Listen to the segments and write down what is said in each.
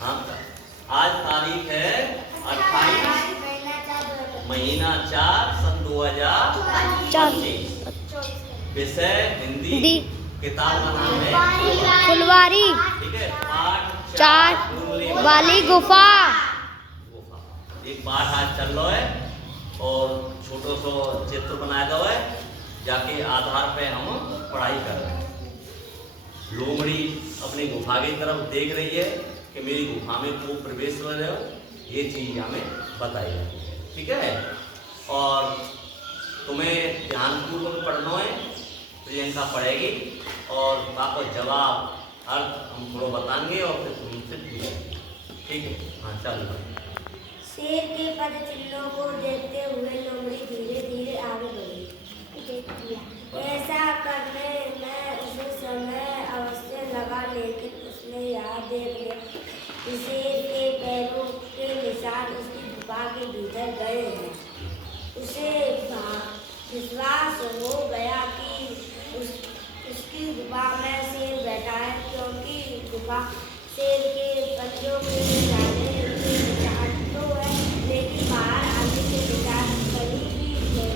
हाँ, आज तारीख है 28 महीना 4 सन 2025। विषय हिंदी। किताब का नाम है फुलवारी। ठीक है। पाठ 4 वाली गुफा। एक पाठ आज चल रहा है और छोटो सो चित्र बनाया गया है, जाके आधार पे हम पढ़ाई कर रहे हैं। लोमड़ी अपनी गुफा की तरफ देख रही है कि मेरी गुफा में को प्रवेश कर रहे हो, ये चीज हमें बताई जाती है। ठीक है। और तुम्हें ध्यानपूर्वक पढ़ना है, प्रियंका पढ़ेगी और वापस जवाब अर्थ हम थोड़ा बताएंगे और फिर तुमसे पूछेंगे। ठीक है। हाँ चलो। शेर के पद चिन्हों को देखते हुए लोमड़ी धीरे धीरे आगे बढ़ी। ऐसा करने में उसे समय अवश्य लगा, लेकिन उसने यह देख लिया कि शेर के पैरों के निशान उसकी गुफा के भीतर गए हैं। उसे विश्वास हो गया कि उसकी गुफा में शेर बैठा है, क्योंकि गुफा शेर के पंजों के निशान तो है, लेकिन बाहर आने के निशान कहीं भी नहीं।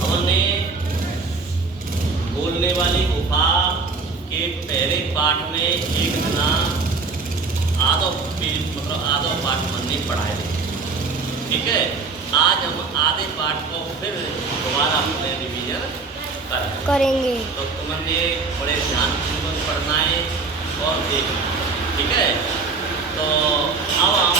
हमने बोलने वाली गुफा के पहले पाठ में एक जना आधो पाठ हमने पढ़ाए थे। ठीक है। आज हम आधे पाठ को फिर दोबारा अपने रिवीजन करेंगे। तो तुमने बड़े ध्यानपूर्वक पढ़ना है और देखना। ठीक है। तो अब हम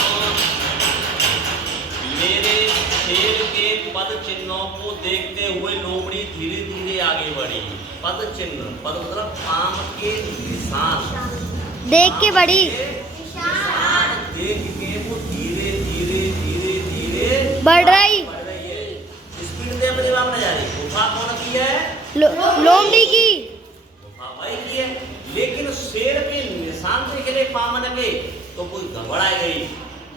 मेरे शेर के पद चिन्हों को देखते हुए लोमड़ी धीरे धीरे आगे बढ़ी। पद चिन्ह, पद मतलब पाम के निशान देख के बढ़ी। देख के वो धीरे धीरे धीरे धीरे बढ़ रही है। स्पीड से अपनी बात न जा रही। गुफा कौन की है? लोमड़ी की। गुफा भाई की है, लेकिन शेर के निशान देखने पामन के तो कोई घबराई गई।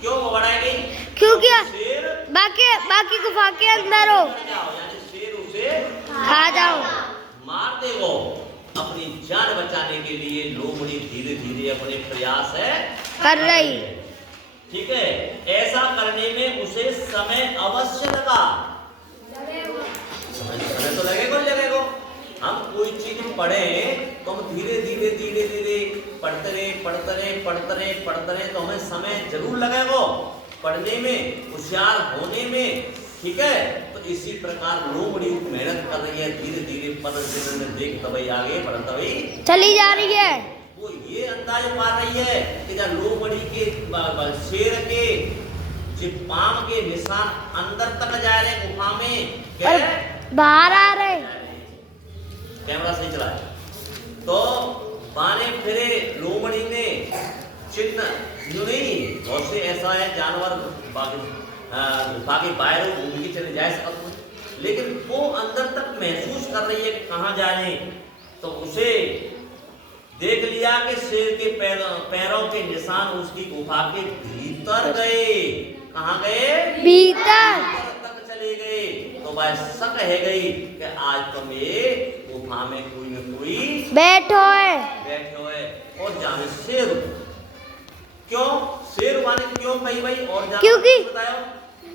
क्यों घबराई गई? क्योंकि शेर बाकी गुफा के अंदर हो, यानी शेर उसे खा जाओ, मार देगो। अपनी जान बचाने के लिए लोमड़ी धीरे धीरे अपने प्रयास है कर रही। ठीक है। ऐसा करने में उसे समय अवश्य लगा। समय तो लगेगा। हम कोई चीज पढ़े तो हम धीरे धीरे धीरे धीरे पढ़ते रहे तो हमें समय जरूर लगेगा पढ़ने में, होशियार होने में। ठीक है। तो इसी प्रकार लोमड़ी मेहनत कर रही है, धीरे धीरे पद चिन्ह में देख तभी आगे बढ़ तभी चली जा रही है। वो ये अंदाज पा रही है कि जब लोमड़ी के शेर के जो पाम के निशान अंदर तक जा रहे गुफा में और बाहर आ रहे। कैमरा सही चला है तो बाने फिरे लोमड़ी ने चिन्ह नहीं। बहुत से ऐसा है जानवर बाकी बाहर घूम के चले जा सकते, लेकिन वो अंदर तक महसूस कर रही है कि कहाँ जा रहे। तो उसे देख लिया कि शेर के पैरों के निशान उसकी गुफा के भीतर गए। कहाँ गए? भीतर तक चले गए। तो वह शक है गई कि आज तो मेरे गुफा में कोई न कोई बैठो है और जाने शेर। क्यों शेर माने क्यों कही भाई? और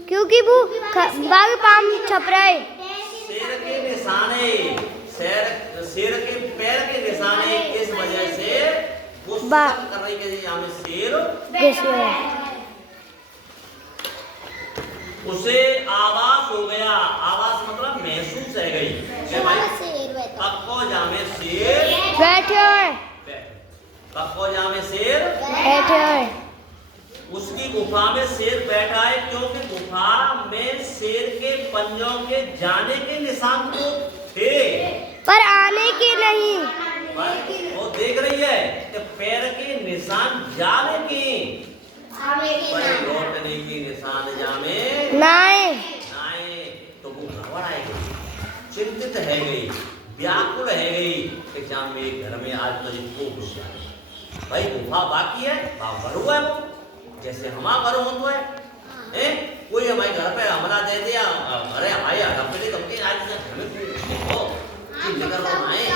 क्योंकि वो बाग पाम छप रहे। शेर के निशाने, शेर के पैर के निशाने, इस वजह से वो शक कर रही है यहाँ में शेर। उसे आवाज हो गया। आवाज मतलब महसूस है गई कि भाई पक्को जामे शेर बैठे हुए, पक्को जामे शेर बैठे हुए। उसकी गुफा में शेर बैठा है, क्योंकि गुफा में शेर के पंजों के जाने के निशान तो थे पर आने के नहीं। वो देख रही है कि पैर के निशान जाने के, लौटने के निशान जामे नाए। तो वो घबराएगी, चिंतित है गई, व्याकुल है गई कि जाम में घर में आज तो इसको गुस्सा है। भाई गुफा बाकी है, घर हुआ है वो, जैसे हमारा घर हो तो है। कोई हमारे घर पे हमला दे दिया, अरे हमारे घर पे नहीं तो आज घर में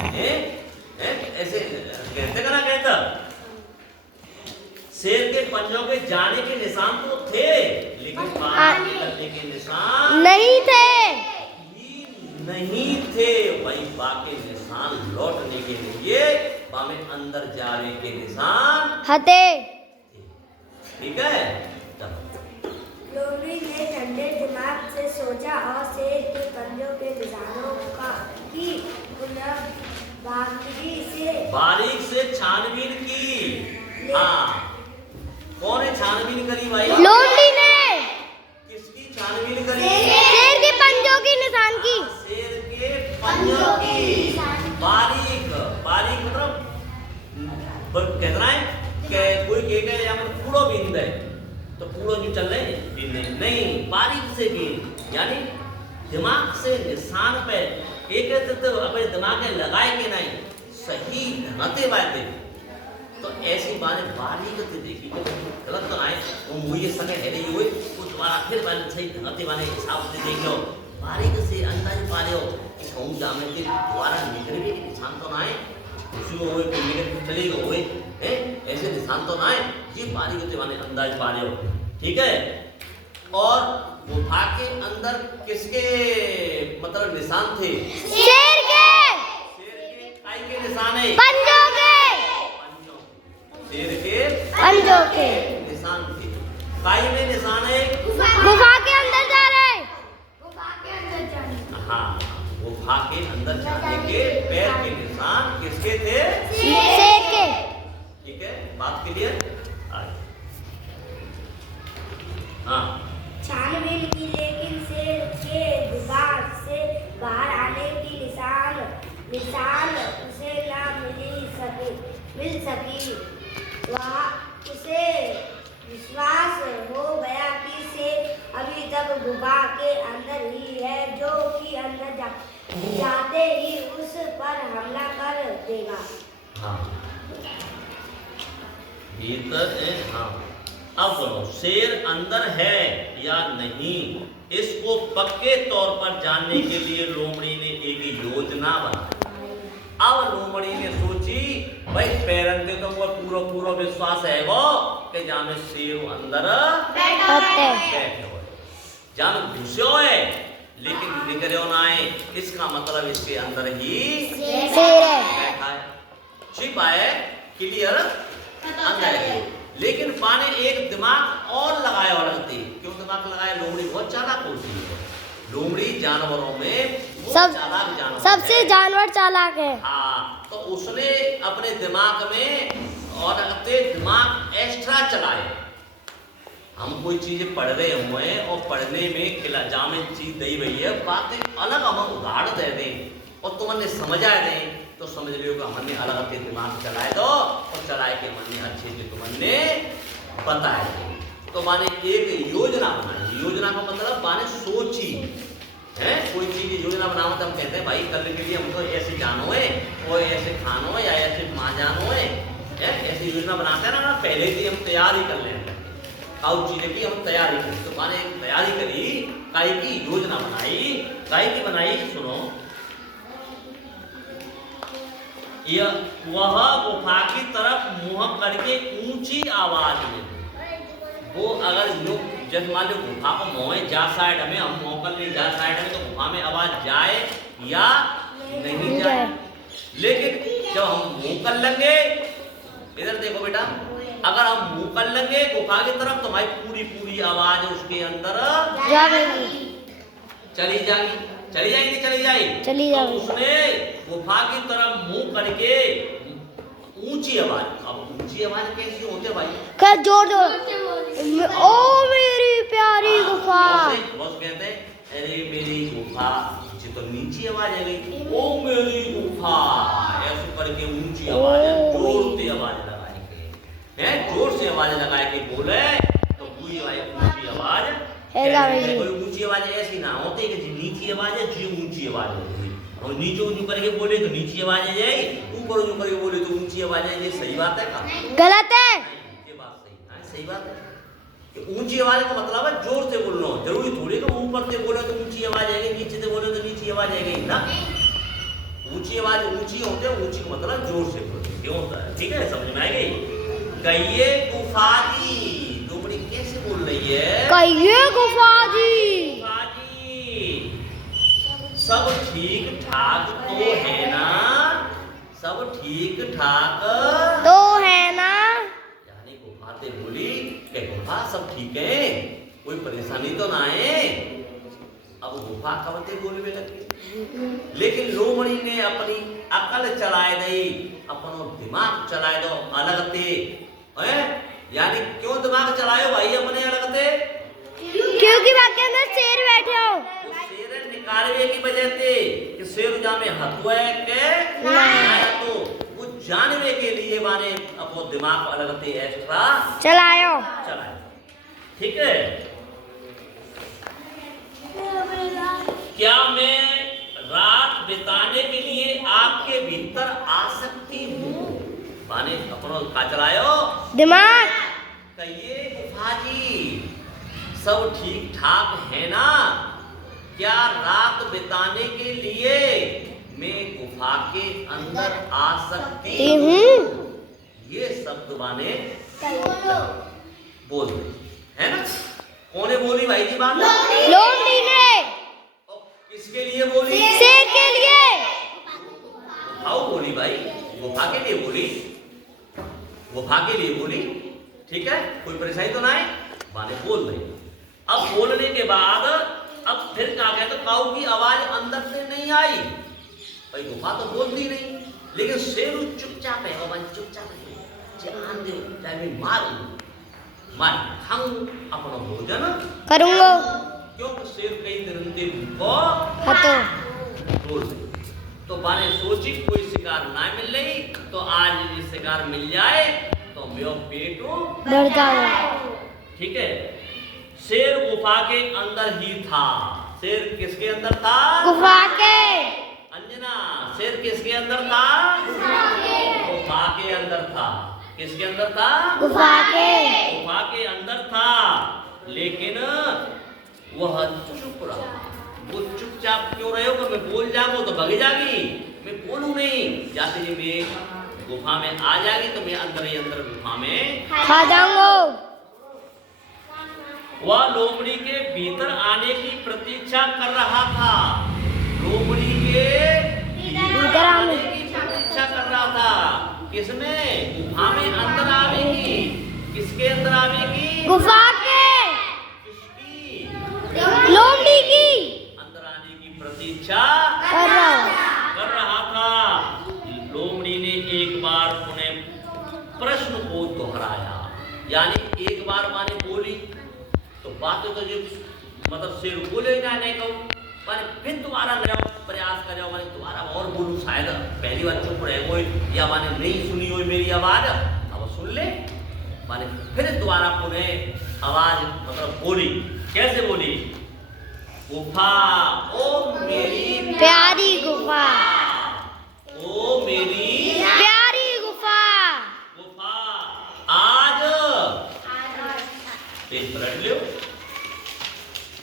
ऐसे कहते का ना कहता। शेर के पंजों के जाने के निशान तो थे, लेकिन बाहर निकलने के निशान नहीं थे। नहीं थे भाई। बाकी निशान लौटने के लिए बामे अंदर जाने के निशान हते। ठीक है। लोमड़ी ने ठंडे दिमाग से सोचा और शेर के पंजों के निशानों की बारीक से छानबीन की। हाँ, कौन है छानबीन करी भाई? लोमड़ी ने। किसकी छानबीन करी? शेर के पंजों के निशान की। शेर के पंजों की बारीक बारीक मतलब कहना है कि कोई कहेगा या मतलब पूरा बीन दे तो पूरा नहीं चल रहे नहीं, बारीक से बीन, यानी दिमाग से निशान पे एक तो अपने दिमाग में लगाए के नहीं सही ढंगते बातें। तो ऐसी बातें बारीक से देखी गलत तो आए वो मुझे संगे है नहीं हुए वो दोबारा फिर बात सही ढंगते वाले हिसाब से देख लो, बारीक से अंदाज पा लो कि कहूँ जामे के दोबारा निकल भी निशान तो ना आए, खुशी हुए कोई निकल चलेगा हुए ऐसे निशान तो ना आए, ये बारीक से वाले अंदाज पा लो। ठीक है। और गुफा के अंदर किसके मतलब निशान थे? शेर के। काई के निशान है? पंजों के। शेर के पंजों के निशान थे। काई में निशान है? गुफा के अंदर जा रहे। हाँ, गुफा के अंदर जाने के पैर के निशान किसके थे? शेर के। ठीक है, बात क्लियर? हाँ, छानबीन की, लेकिन शेर के दिमाग से बाहर आने की निशान उसे ना मिल सकी। वहाँ उसे विश्वास हो गया कि शेर अभी तक गुफा के अंदर ही है, जो कि अंदर जाते ही उस पर हमला कर देगा। हाँ, हाँ। अब बोलो, शेर अंदर है या नहीं, इसको पक्के तौर पर जानने के लिए लोमड़ी ने एक योजना बनाई। अब लोमड़ी ने सोची भाई पैरन के तो पूरा पूरा विश्वास है वो कि जामे शेर अंदर बैठे हुए, जामे घुसे हुए लेकिन निकले ना आए, इसका मतलब इसके अंदर ही शेर है बैठा है, छिपा है। क्लियर? अंदर है। लेकिन पाने एक दिमाग और लगाया और लगती। क्यों दिमाग लगाया? लोमड़ी बहुत चालाक होती है। लोमड़ी जानवरों में चालाक जानवर सबसे जानवर चालाक है। हाँ, तो उसने अपने दिमाग में और अपने दिमाग एक्स्ट्रा चलाए। हम कोई चीज पढ़ रहे हुए और पढ़ने में खिला जामे चीज दी हुई है, बातें अलग हम उदाहरण दे दें और तुमने समझा दें तो समझ लियो कि हमने अलग अपने दिमाग चलाए दो और चलाए के हमने अच्छे से तुमने बताए दो। तो माने एक योजना बनाई। योजना का मतलब माने सोची है कोई चीज योजना बनाओ तो हम कहते हैं भाई कल के लिए हमको ऐसे जानो है और ऐसे खानो है या ऐसे माँ जानो है, ऐसी योजना बनाते हैं ना, पहले से हम तैयारी कर लेते हैं और चीजें की हम तैयारी करी। तो माने तैयारी करी, काई की योजना बनाई, काई की बनाई सुनो। वह गुफा की तरफ मुंह करके ऊंची आवाज में, वो अगर लोग जब मान लो गुफा को मोए जा साइड में हम मोकल नहीं जा साइड में तो गुफा में आवाज जाए या नहीं जाए। लेकिन जब हम मुंह कर लेंगे, इधर देखो बेटा, अगर हम मुंह कर लेंगे गुफा की तरफ तो भाई पूरी पूरी आवाज उसके अंदर चली जाएगी। चली जाएगी, चली जाएगी, चली जाएगी। तो उसने गुफा की तरफ मुंह करके ऊंची आवाज, अब ऊंची आवाज कैसी होती है भाई? क्या जोर जोर, ओ मेरी प्यारी गुफा। बस कहते हैं अरे मेरी गुफा, ये तो नीची आवाज है गई, ओ मेरी गुफा, ऐसे करके ऊंची आवाज, जोर से आवाज लगाए के, है जोर से आवाज लगाए के बोले तो पूरी ऊंची आवाज। कोई ऊंची आवाज ऐसी ना होती कि नीची आवाज है जी ऊंची आवाज है, और नीचे ऊंची करके बोले तो नीची आवाज आ जाए, ऊपर ऊंची करके बोले तो ऊंची आवाज आ जाए। सही बात है का गलत है? ये बात सही है, सही बात है कि ऊंची आवाज का मतलब है जोर से बोलना। जरूरी थोड़ी कि ऊपर से बोले तो ऊंची आवाज आएगी, नीचे से बोले तो नीची आवाज आएगी ना। ऊंची आवाज ऊंची होते हैं, ऊंची का मतलब जोर से बोलते क्यों होता है, ठीक है, समझ में आ गई। कहिए गुफा जी, लोमड़ी कैसे बोल रही है? कहिए गुफा जी, गुफा जी सब ठीक ठाक तो है ना? सब ठीक ठाक तो है ना? यानी गुफा से बोली कि गुफा सब ठीक है, कोई परेशानी तो ना है। अब गुफा कबते बोलने लगी, लेकिन लोमड़ी ने अपनी अकल चलाए दी, अपनो दिमाग चलाए दो अलग थे, यानी क्यों दिमाग चलायो भाई अपने अलग थे? क्योंकि वहाँ के अंदर शेर बैठे हो। शेर निकालने की वजह से कि शेर जामे हथुए के आया तो वो जानने के लिए माने अपनो दिमाग अलग थे एक्स्ट्रा चलायो। ठीक है। क्या मैं रात बिताने के लिए आपके भीतर आ सकती हूँ? माने अपनो का चलायो दिमाग। कहिए गुफा जी सब ठीक ठाक है ना? क्या रात बिताने के लिए मैं गुफा के अंदर आ सकती हूँ? ये शब्द माने बोल रही है ना? कौन बोली भाई जी बात? लोमड़ी ने। किसके लिए बोली? शेर के लिए। आओ बोली भाई, गुफा के लिए बोली, गुफा के लिए बोली, ठीक है, कोई परेशानी तो ना है, माने बोल रही। अब बोलने के बाद अब फिर क्या कहते, काऊ की आवाज अंदर से नहीं आई, भाई गुफा तो बोलती नहीं, लेकिन शेरू चुपचाप है, चुपचाप है, जान दे चाहे मैं मार खाऊं अपना भोजन करूंगा, क्योंकि शेर कई दिन के भूखो बोल रही। तो बाने सोची कोई शिकार ना मिल रही, तो आज यदि शिकार मिल जाए तो मेरा पेट डर जाओ। ठीक है। शेर गुफा के अंदर ही था। शेर किसके अंदर था? गुफा के। अंजना, शेर किसके अंदर था? गुफा के अंदर था। किसके अंदर था? गुफा के। गुफा के अंदर था, लेकिन वह चुप रहा। वो चुपचाप क्यों रहे हो? मैं बोल जाऊँ तो भग जागी, मैं बोलूं नहीं, जाते जी मैं गुफा में आ जाएगी तो मैं अंदर ही अंदर गुफा में खा जाऊंगा। वह लोमड़ी के भीतर आने की प्रतीक्षा कर रहा था। लोमड़ी के भीतर आने की प्रतीक्षा कर रहा था। किसमें? गुफा में अंदर आवेगी। किसके अंदर आवेगी? गुफा के। किसकी? लोमड़ी की। अंदर आने की प्रतीक्षा कर रहा था। लोमड़ी ने एक बार पुनः प्रश्न को दोहराया, यानी एक बार माने बोली तो बात तो जो मतलब शेर बोले ना नहीं कहूँ, माने फिर दोबारा नया प्रयास करो, माने दोबारा और बोलूँ, शायद पहली बार चुप रहे हो या माने नहीं सुनी हो मेरी आवाज, अब सुन ले, माने फिर दोबारा पुनः आवाज मतलब बोली। कैसे बोली? गुफा ओ मेरी प्यारी गुफा, ओ मेरी प्यारी गुफा, गुफा आज एक पलट लो,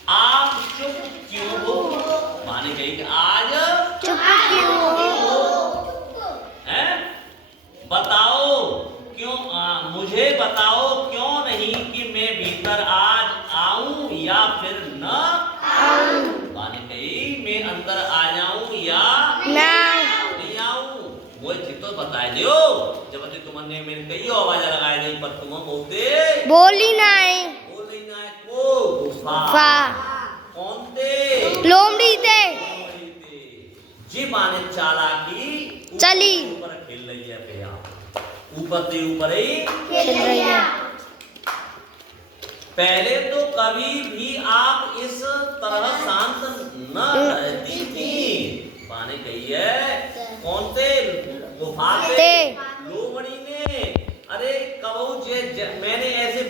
आप चुप क्यों हो? माने कही कि आज चुप क्यों हो? है? बताओ क्यों, मुझे बताओ क्यों नहीं कि मैं भीतर आज आऊं या फिर न आऊं? माने कही मैं अंदर आ जाऊं या नहीं आऊं? वो तो बता दो, जब तुमने मेरे कई आवाज लगाई दी पर तुम बोलते बोली नहीं। गुफा कौन थे? लोमड़ी थे। जी माने चालाकी चली ऊपर खेल रही है, भैया ऊपर से ऊपर ही खेल रही है। पहले तो कभी भी आप इस तरह शांत न रहती थी। माने कही है कौन थे? गुफा थे। लोमड़ी ने, अरे कबू मैंने ऐसे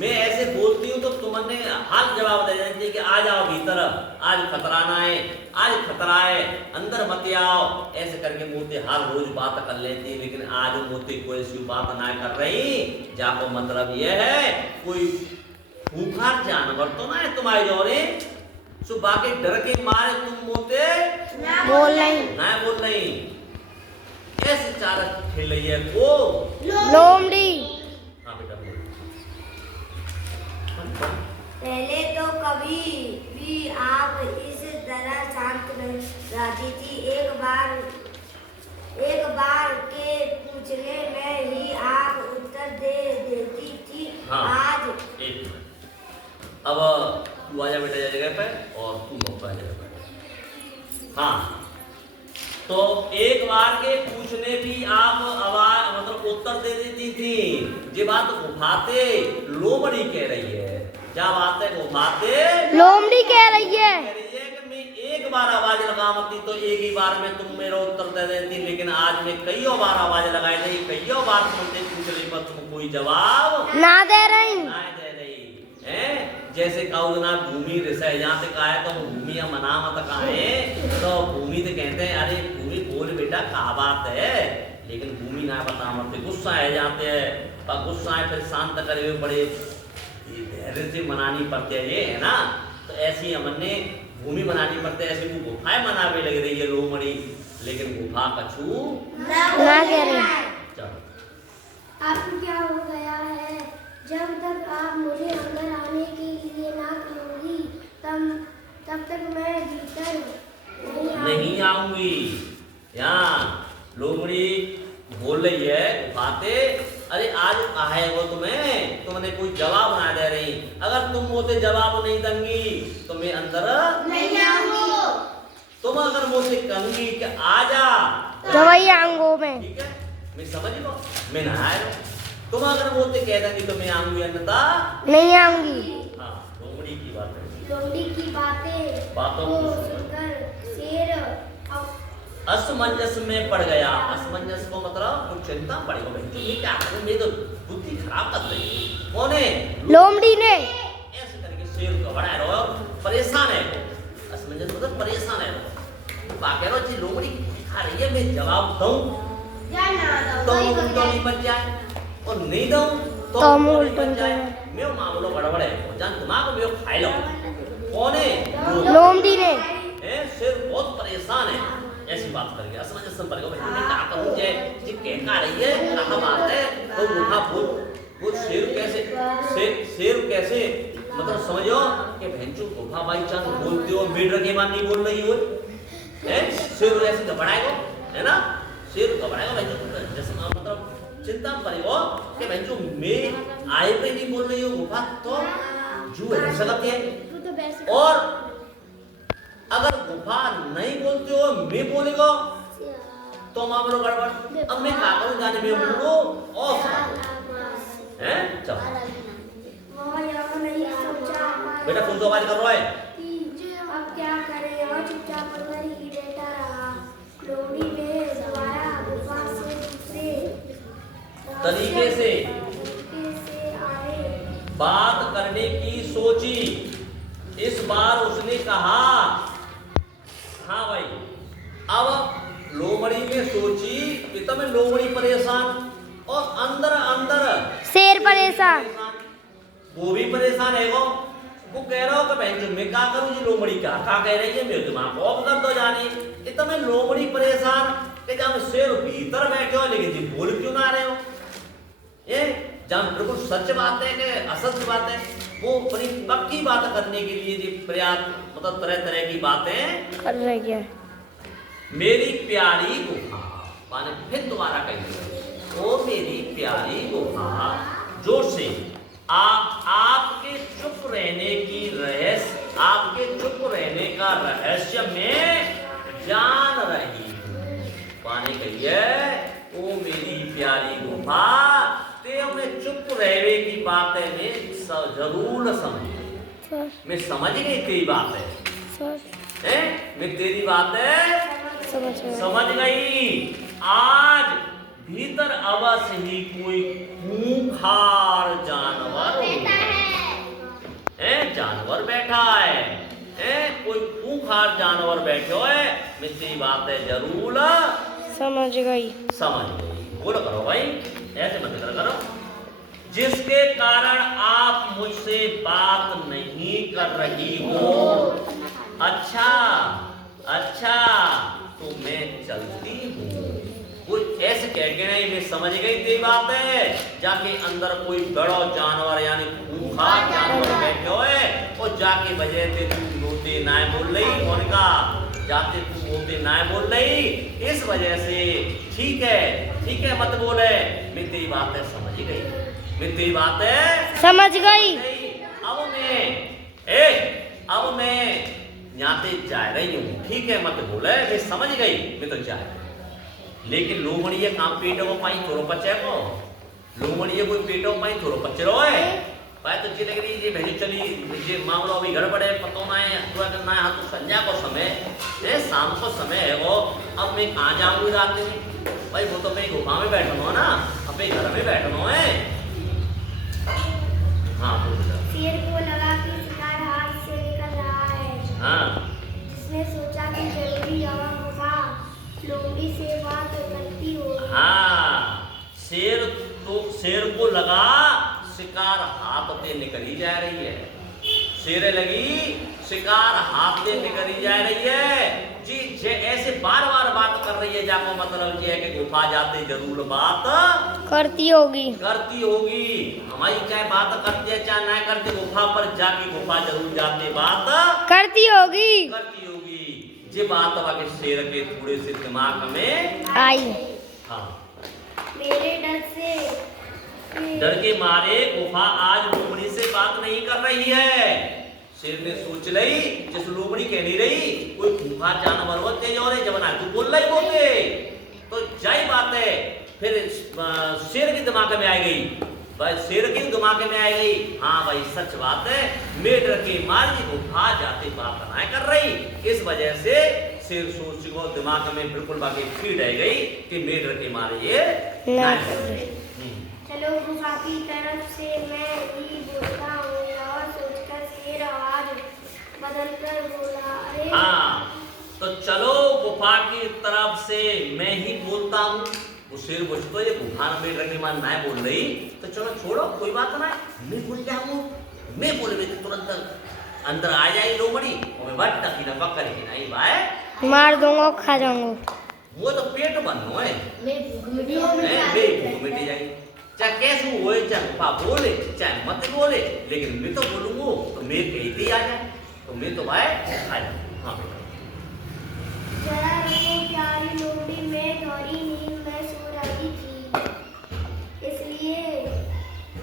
मैं ऐसे बोलती हूँ तो तुमने हाल जवाब दे देती है कि आ जाओ भीतर, आज खतरा ना है, आज खतरा है, अंदर मत आओ, ऐसे करके मोते हर रोज बात कर लेती, लेकिन आज मोते कोई ऐसी बात ना कर रही। जाको मतलब यह है कोई भूखा जानवर तो ना है तुम्हारे जोरे, सो बाकी डर के मारे तुम मोते बोल नहीं ना बोल नहीं ऐसे चारक खेल रही है वो लोमड़ी हाँ बेटा बोल पहले तो कभी भी आप इस तरह शांत नहीं रहती थी। एक बार के पूछने में ही आप उत्तर दे देती थी। हाँ। आज एक मिनट अब तू आजा बेटा जगह पे और तू मौका जगह पे हाँ तो एक बार के पूछने भी आप आवाज मतलब उत्तर दे देती थी। ये बात गुफाते लोमड़ी कह रही है। क्या बात है गुफाते लोमड़ी कह रही है कि मैं एक बार आवाज लगावती तो एक ही बार में तुम मेरा उत्तर दे देती, लेकिन आज मैं कई बार आवाज लगाई रही, कई बार तुमसे पूछ रही पर तुम कोई जवाब ना दे रही ना दे रही हैं। जैसे कहो ना भूमि रिसय यहाँ से कहा है तो भूमि या मना मत कहा है तो भूमि से कहते हैं अरे भूमि बोल बेटा कहा बात है, लेकिन भूमि ना बता मत गुस्सा है जाते हैं और गुस्सा है फिर शांत करे हुए बड़े धैर्य से मनानी पड़ती है ये है ना। तो ऐसी हमने भूमि बनानी पड़ती है, ऐसी वो गुफाएं मनावे लग रही है लोमड़ी, लेकिन गुफा कछू ना कह रही चलो आपको क्या हो गया है? जब तक आप मुझे अंदर आने के लिए ना कहोगी तब तक मैं भीतर नहीं आऊंगी। यहाँ लोमड़ी बोल रही है गुफाते अरे आज कहा है वो तुमने कोई जवाब ना दे रही। अगर तुम मुझे जवाब नहीं देंगी तो मैं अंदर नहीं आऊंगी। तुम अगर मुझे कहोगी कि आजा तो वही आऊंगो में ठीक है मैं समझ लो मैं ना आया। तुम अगर मुझे कह देंगी तो मैं आऊंगी अन्यथा नहीं आऊंगी। हाँ लोमड़ी की बात है। लोमड़ी की बातों को सुनकर शेर असमंजस में पड़ गया। असमंजस को मतलब कुछ चिंता पड़ी हो भाई ये क्या करूं मैं तो बुद्धि खराब कर रही हूं। कौन है लोमड़ी ने ऐसे करके शेर घबरा रहा है परेशान है वो। असमंजस मतलब परेशान है वो बाकी रो जी लोमड़ी खा रही है मैं जवाब दूं तो नहीं बच जाए और नहीं दूं तो मूल बच जाए। मैं मामलो गड़बड़ है जान दिमाग में खाए लो। कौन है लोमड़ी ने शेर बहुत परेशान है ऐसी बात करेंगे। असमंजस संपर्क भाई मैं क्या करूं ये कहना रही है कहां बात है तो गुफा वो शेर कैसे मतलब समझो कि भैंचो गुफा बाई चांस बोलते हो मेढक के मान नहीं बोल रही हो हैं। शेर ऐसे घबराएगा है ना शेर घबराएगा भैंचो जैसे मतलब चिंता करेगा कि भैंचो मैं आए पे नहीं बोल रही हो गुफा तो जू है सकती है। और अगर गुफा नहीं बोलते हो मैं बोलेगा तो मामलो गड़बड़। अब मैं क्या करूं जाने में बोलो और हैं चलो बेटा कौन सी आवाज कर रहा है? अब क्या करें और चुपचाप अंदर ही बैठा रहा। लोमड़ी ने दोबारा गुफा से दूसरे तरीके से आए बात करने की सोची। इस बार उसने कहा हाँ भाई। अब लोमड़ी ने सोची पिता में लोमड़ी परेशान और अंदर अंदर शेर परेशान वो भी परेशान है वो कह रहा हो कि बहन जो मैं क्या करूं जी लोमड़ी क्या कह रही है मेरे दिमाग को ऑफ कर दो जाने। इतना में लोमड़ी परेशान कि जब शेर भीतर बैठे हो लेकिन जी बोल क्यों ना रहे हो ये जब बिल्कुल सच बात है कि असत्य बात है वो बड़ी पक्की बात करने के लिए जी प्रयास मतलब तरह तरह की बातें कर रही है। मेरी प्यारी गुफा माने फिर दोबारा कहिए ओ मेरी प्यारी गुफा जोर से आपके चुप रहने की रहस्य आपके चुप रहने का रहस्य में जान रही हूं। पाने कहिए ओ मेरी प्यारी गुफा ते हमें चुप रहने की बात है मैं जरूर समझ मैं समझ गई तेरी बात है मैं तेरी बात है समझ गई। आज भीतर अवश्य ही कोई खूंखार जानवर जानवर बैठा है कोई खूंखार जानवर बैठे हो है मैं तेरी बात है जरूर समझ गई। बोलो करो भाई ऐसे मत करो जिसके कारण आप मुझसे बात नहीं कर रही हो अच्छा अच्छा तो मैं चलती हूँ। कुछ ऐसे कह के नहीं, मैं समझ गई तेरी बात है। जाके अंदर कोई बड़ा जानवर यानी भूखा जानवर बैठे हुए और जाके वजह से तू होते ना बोल रही, कौन का जाते तू होते ना बोल रही, इस वजह से ठीक है मत बोले। मैं तेरी बात है समझ गई, मैं तेरी बात है समझ गई। अब मैं यहाँ से जा रही हूँ, ठीक है मत बोले, मैं समझ गई, मैं तो जा रही। लेकिन लोमड़िए काम पेटों को पाई थोड़ो पचे को, लोमड़िए कोई पेटों पाई थोड़ो पचे रो है पाए तो जी लग रही जी भेजी चली ये मामला अभी गड़बड़ है, पतो ना है हुआ करना है। हाँ तो संध्या को समय है, शाम को समय है वो, अब मैं कहाँ जाऊँगी रात में? भाई वो तो मैं गुफा में बैठा हूँ ना, अपने घर में बैठा हूँ है। हाँ शेर को लगा कि शिकार हाथ से निकल रहा है। हाँ उसने सोचा कि जल्दी जावा गुफा, लोमड़ी से बात करती हो। हाँ शेर को लगा शिकार हाथ से निकली जा रही है, शेर लगी शिकार हाथ से निकली जा रही है जी। जे ऐसे बार बार बात कर रही है, जाको मतलब ये है कि गुफा जाते जरूर बात करती होगी। हमारी चाहे बात करते है चाहे ना करते, गुफा पर जाके गुफा जरूर जाते बात करती होगी। ये बात अब शेर के थोड़े से दिमाग में आई। हाँ मेरे डर के मारे गुफा आज लोमड़ी से बात नहीं कर रही है। शेर ने सोच ली जिस लोमड़ी कह नहीं रही कोई गुफा जानवर होते और जब ना तू बोल रही होते तो जाई बात है। फिर शेर के दिमाग में आ गई, भाई शेर के दिमाग में आ गई, हाँ भाई सच बात है, मैं डर के मारे गुफा जाते बात ना कर रही। इस वजह से शेर सोच को दिमाग में बिल्कुल बाकी फीड आ गई कि मैं डर के मारे ये ना कर रही। चलो गुफा की तरफ से मैं ही बोलता हूँ, और सोचकर शेर आवाज बदलकर बोला, अरे हाँ तो चलो गुफा की तरफ से मैं ही बोलता हूँ। वो शेर बोलते ये गुफा में डरने मान ना बोल रही तो चलो छोड़ो कोई बात ना, मैं बोल जाऊँ, मैं बोल रही तुरंत अंदर आ जाए लोमड़ी और मैं बट तक ना पकड़ेगी नहीं भाई, मार दूंगा, खा जाऊंगा। वो तो पेट बनो है, मैं भूख मिटी जाएगी। चाहे कैसे हो चाहे गुफा बोले चाहे मत बोले, लेकिन मैं तो बोलूंगा तो मैं कहती आ जाए तो मैं तो भाई आ जाऊँ। हाँ जरा रखो प्यारी लोमड़ी में गहरी नींद में सो रही थी, इसलिए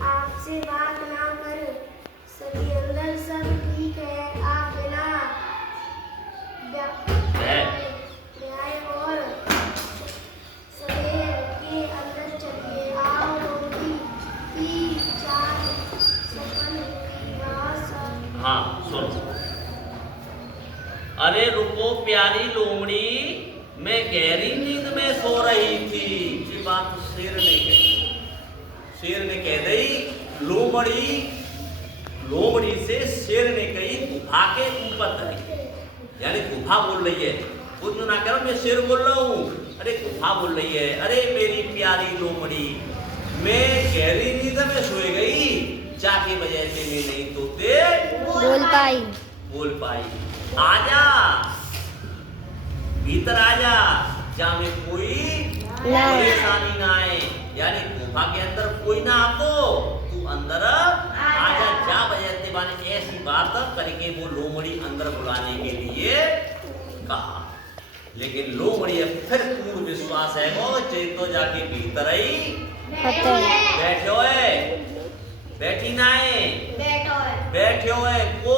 आपसे बात ना कर सकी। अंदर सब ठीक है, आप बिना ब्याह और सवेर के अंदर चलिए। आओ लोमड़ी की चाल सफल हुई, बहुत सब हाँ सुनो, अरे रुको प्यारी लोमड़ी, मैं गहरी नींद में सो रही थी। ये बात शेर ने कही, शेर ने कह दी लोमड़ी से शेर ने कही गुफा के ऊपर तरी, यानी गुफा बोल रही है, कुछ ना करो मैं शेर बोल रहा हूँ, अरे गुफा बोल रही है, अरे मेरी प्यारी लोमड़ी मैं गहरी नींद में सोई गई, जाके वजह से मैं नहीं तोते बोल पाई। आजा भीतर आजा, जहाँ में कोई परेशानी ना आए, यानी गुफा के अंदर कोई ना आपको, तू अंदर आजा। जा वजह से बाने ऐसी बात करके वो लोमड़ी अंदर बुलाने के लिए कहा, लेकिन लोमड़ी फिर पूर्ण विश्वास है वो तो जाके भीतर आई बैठे हुए बैठी ना है बैठे हुए को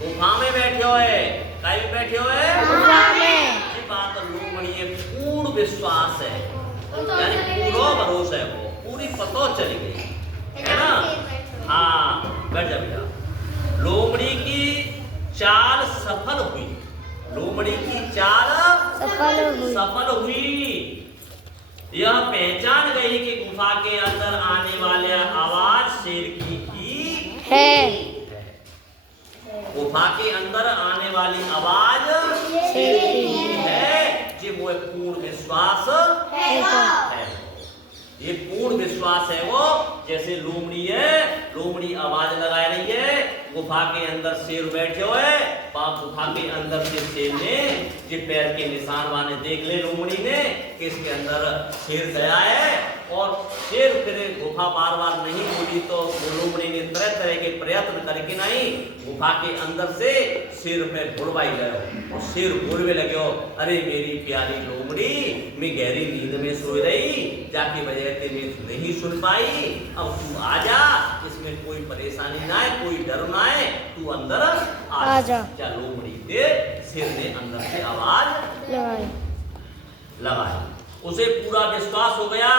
गुफा में बैठे हुए कहीं बैठे हुए ये बात लोमड़ी पूर्ण विश्वास है, यानी पूरा भरोसा है, वो पूरी पतो चली गई है ना। हाँ बैठ जा बेटा। लोमड़ी की चाल सफल हुई, लोमड़ी की चाल सफल हुई। यह पहचान गई कि गुफा के अंदर आने वाले आवाज शेर की ही है। गुफा के अंदर आने वाली आवाज शेर की है। ये वो पूर्ण विश्वास है, ये पूर्ण विश्वास है वो, जैसे लोमड़ी है लोमड़ी आवाज लगा रही है। गुफा के अंदर शेर बैठे हुए, पाप गुफा के अंदर से शेर ने ये पैर के निशान वाने देख ले लोमड़ी ने कि इसके अंदर शेर गया है। और शेर फिर गुफा बार बार नहीं बोली तो लोमड़ी ने तरह तरह के प्रयत्न करके नहीं गुफा के अंदर से शेर पे बुलवाई गयो। और शेर बोलने लगे, अरे मेरी प्यारी लोमड़ी, मैं गहरी नींद में सो रही, जाके वजह से मैं नहीं सुन पाई, अब तू आ जा, इसमें कोई परेशानी ना है, कोई डर ना है, तू अंदर आ जा। लोमड़ी से शेर ने अंदर से आवाज लगाई। उसे पूरा विश्वास हो गया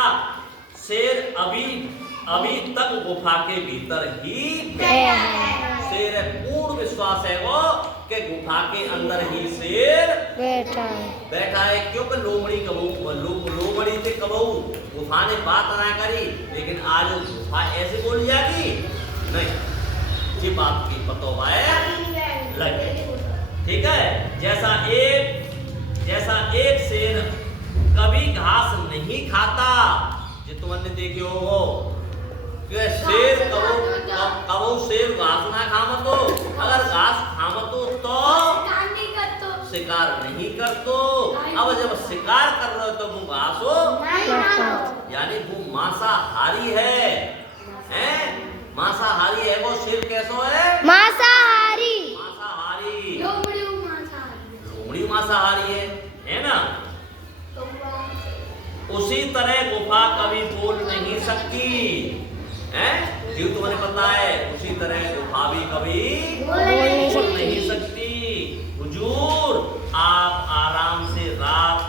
शेर अभी तक गुफा के भीतर ही शेर है। पूर्ण विश्वास है वो कि गुफा के अंदर ही शेर बैठा है। क्योंकि लोमड़ी से कबहू गुफा ने बात ना करी, लेकिन आज गुफा ऐसे बोली जाती नहीं, ये बात की पतो लगे। ठीक है, जैसा एक शेर कभी घास नहीं खाता, जो तुमने देखे हो कि शेर कबो शेर घास ना खामतो, अगर घास खामतो तो शिकार नहीं करतो। अब जब शिकार कर रहे हो तो वो घास हो, यानी वो मांसाहारी है, मांसाहारी है वो शेर। कैसो है? मांसाहारी। लोमड़ी मांसाहारी है ना। उसी तरह गुफा कभी बोल नहीं सकती है, जो तुम्हें पता है, उसी तरह गुफा भी कभी बोल नहीं सकती। हुजूर, आप आराम से रात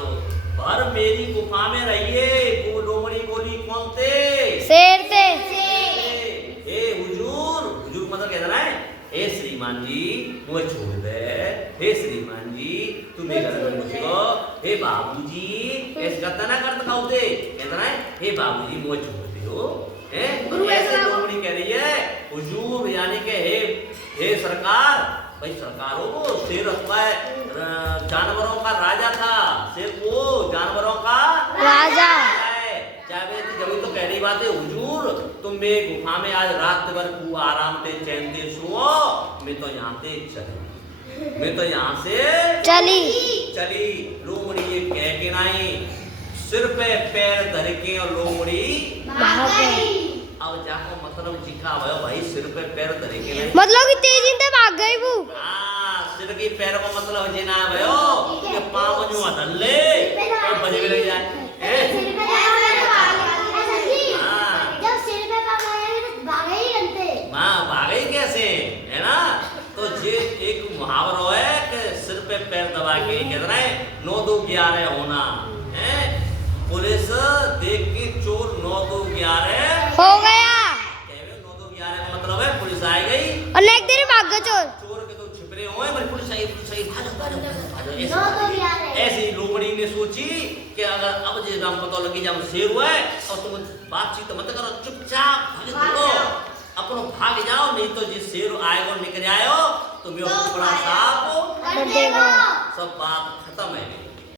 भर मेरी गुफा में रहिए। वो लोमड़ी बोली, कौन थे? शेर थे। हुजूर मतलब कहना है, हे श्रीमान जी मुझे छोड़ दे, हे श्रीमान जी तुम्हें घर में मुझको, हे बाबूजी ऐसे करता ना करता कहते, कहता है हे बाबूजी मुझे छोड़ दो। ऐसे लोमड़ी कह रही है हुजूर, यानी कि हे सरकार। भाई सरकार हो, वो शेर जानवरों का राजा था, शेर को जानवरों का राजा है। जब तो कह रही बात है, हुजूर तुम मेरे गुफा में आज रात भर खूब आराम से चैन से सो, मैं तो यहाँ से चली। लोमड़ी ये कह के नहीं, सिर पे पैर धर के और लोमड़ी भाग गई। अब जाको मतलब जिका भयो भाई, सिर पे पैर धर के नहीं, मतलब कि तेजी से भाग गई वो। सिर के पैर को मतलब जे ना भयो कि पांव जो हदल ले और बजे लग जाए। भागे कैसे है ना। तो ये एक मुहावरा है कि सिर पे पैर दबा के कहते हैं 9-2-11 होना है। पुलिस देख के चोर 9-2-11 हो गया। 9-2-11 का मतलब है पुलिस आ गई और नेक्स्ट दिन भाग गए चोर। चोर के तो छिपरे हुए, पर पुलिस आई भागो। ऐसी लोमड़ी ने सोची कि अगर अब जे नाम पता लगी जब शेर हुआ है और तुम बातचीत मत करो, चुपचाप अपनो भाग जाओ, नहीं तो जिस शेर आएगा निकल आयो तो मेरे बड़ा साफ सब बात खत्म है।